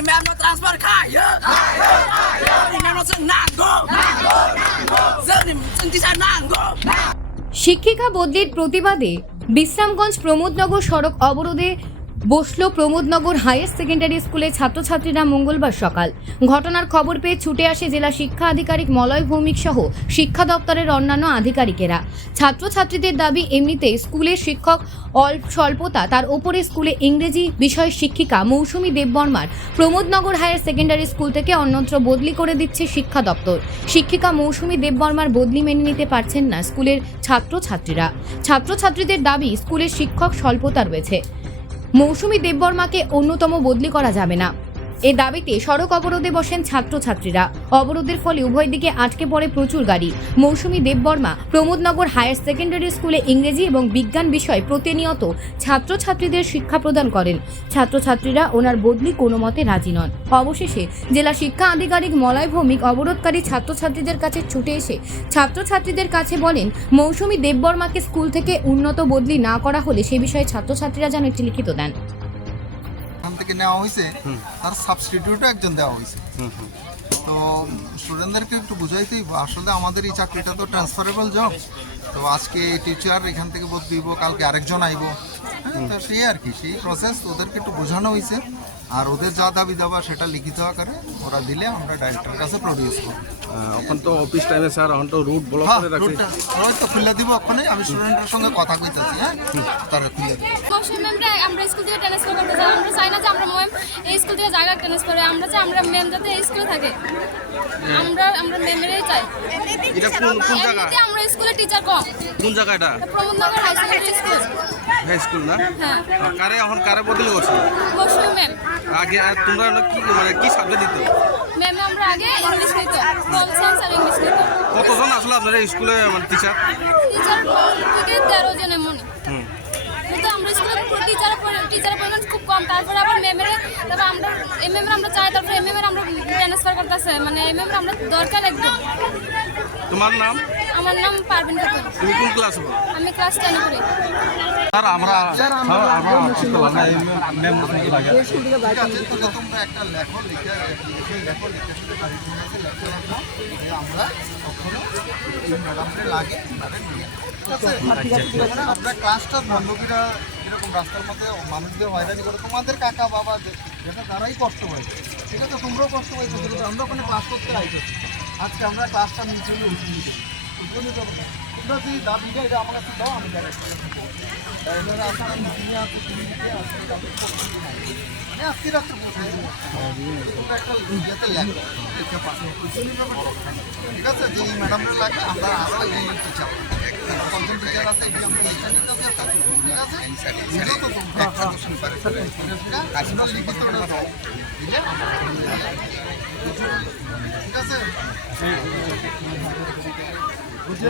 Jadi memang transfer kaya. Jadi memang senanggung. Jadi bisa nanggung. শিক্ষিকা বদলির প্রতিবাদে বিশ্রামগঞ্জ প্রমোদনগর সড়ক অবরোধে বসল প্রমোদনগর হাইয়ার সেকেন্ডারি স্কুলের ছাত্রছাত্রীরা মঙ্গলবার সকাল। ঘটনার খবর পেয়ে ছুটে আসে জেলা শিক্ষা আধিকারিক মলয় ভৌমিক সহ শিক্ষা দপ্তরের অন্যান্য আধিকারিকেরা। ছাত্রছাত্রীদের দাবি, এমনিতেই স্কুলের শিক্ষক স্বল্পতা, তার ওপরে স্কুলে ইংরেজি বিষয়ের শিক্ষিকা মৌসুমী দেববর্মার প্রমোদনগর হাইয়ার সেকেন্ডারি স্কুল থেকে অন্যত্র বদলি করে দিচ্ছে শিক্ষা দপ্তর। শিক্ষিকা মৌসুমী দেববর্মার বদলি মেনে নিতে পারছেন না স্কুলের ছাত্রছাত্রীরা। ছাত্রছাত্রীদের দাবি, স্কুলের শিক্ষক স্বল্পতা রয়েছে, মৌসুমী দেববর্মাকে অন্যতম বদলি করা যাবে না। এ দাবিতে সড়ক অবরোধে বসেন ছাত্রছাত্রীরা। অবরোধের ফলে উভয় দিকে আটকে পড়ে প্রচুর গাড়ি। মৌসুমী দেববর্মা প্রমোদনগর হায়ার সেকেন্ডারি স্কুলে ইংরেজি এবং বিজ্ঞান বিষয় প্রতিনিয়ত ছাত্রছাত্রীদের শিক্ষা প্রদান করেন। ছাত্রছাত্রীরা ওনার বদলি কোনো মতে রাজি নন। অবশেষে জেলা শিক্ষা আধিকারিক মলয় ভৌমিক অবরোধকারী ছাত্রছাত্রীদের কাছে ছুটে এসে ছাত্রছাত্রীদের কাছে বলেন, মৌসুমী দেববর্মাকে স্কুল থেকে উন্নত বদলি না করা হলে সে বিষয়ে ছাত্রছাত্রীরা যেন একটি লিখিত দেন। থেকে নেওয়া হয়েছে, তার সাবস্টিটিউটও একজন দেওয়া হয়েছে। তো স্টুডেন্টদেরকে একটু বুঝাইতেই, আসলে আমাদের এই চাকরিটা তো ট্রান্সফারেবল জব। তো আজকে টিচার এখান থেকে বদলিব, কালকে আরেকজন আইব, তো সেই আর কি, সেই প্রসেস ওদেরকে একটু বোঝানো হয়েছে। আর ওদের যা দাবি দাবা সেটা লিখিত আকারে ওরা দিলে আমরা ডাইরেক্টরের কাছে প্রডিউস করব। এখন তো অফিস টাইমে স্যার, এখন তো রুট ব্লক করে রাখছে। হয়তো খুলে দিব, ওখানে আমি স্টুডেন্টের সঙ্গে কথা কইতাছি। হ্যাঁ, তারা খুলে দিব। আমরা স্কুল থেকে ট্রান্সফার করতে চাই। আমরা চাই না যে আমরা ম্যাম এই স্কুল থেকে জায়গা ট্রান্সফার করে, আমরা চাই আমরা ম্যাম যাতে এই স্কুলে থাকে। আমরা ম্যামেরই চাই। এটা কোন জায়গা? আমরা স্কুলের টিচার কম। কোন জায়গা এটা? Pramodnagar high secondary school. High school না? হ্যাঁ। কারে বদলি করছে? মৌসুমী ম্যাম। আগে তোমরা কি সাবজেক্ট দিত? ম্যাম আমরা আগে ইংলিশ নিত, হোম সায়েন্স আর ইংলিশ নিত। কতজন আসলে আপনারা স্কুলে টিচার? টিচার 13 জন এমন। কিন্তু আমরা স্কুলে টিচারের পরিমাণ খুব কম। তারপরে আবার আমরা চাই, তারপরে এমএমের আমরা ট্রান্সফার করতেছে, মানে এমএমের আমরা দরকার একদম। তোমার নাম? আমার নাম পারভিন খাতুন। তুমি কোন ক্লাস পড়ো? আমি ক্লাস 10 এ পড়ি। স্যার আমরা তোমরা একটা লেখো, লিখে আমরা কখনো এই ম্যাডামকে লাগে আমরা ক্লাসটা বান্ধবীরা এরকম রাস্তার মধ্যে মানুষদের হয়রানি করে, তোমাদের কাকা বাবা যেটা তারাই কষ্ট পাইছে, ঠিক আছে, তোমরাও কষ্ট পাইছো, কিন্তু আমরা ওখানে ক্লাস করতে আইতেছি। আজকে আমরা ক্লাসটা নিচে উদ্বোধন করবো। তোমরা যদি দাবিটা এটা আমার কাছে দাও, আমি আজকে রাত্রে তোমরা একটা ইয়েতে লেখো, ঠিক আছে, যে এই ম্যাডামরা লাগে, আমরা আরও এই টিচার কজন টিচার আছে এটি আমরা লিখে নিতে হবে, ঠিক আছে, নিজেও তো তোমরা লিখিত দিলে ঠিক আছে, বুঝে